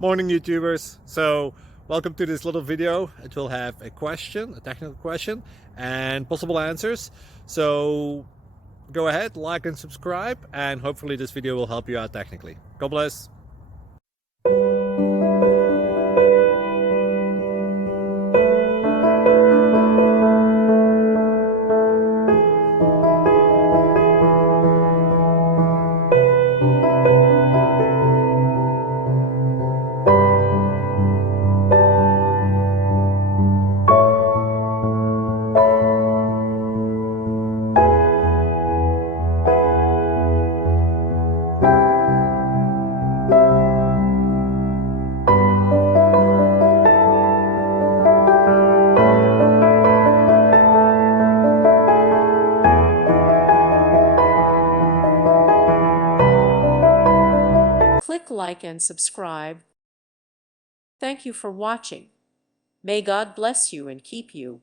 Morning YouTubers. So welcome to this little video. It will have a question, a technical question, and possible answers. So go ahead, like and subscribe, and hopefully this video will help you out technically. God bless. Click like and subscribe. Thank you for watching. May God bless you and keep you.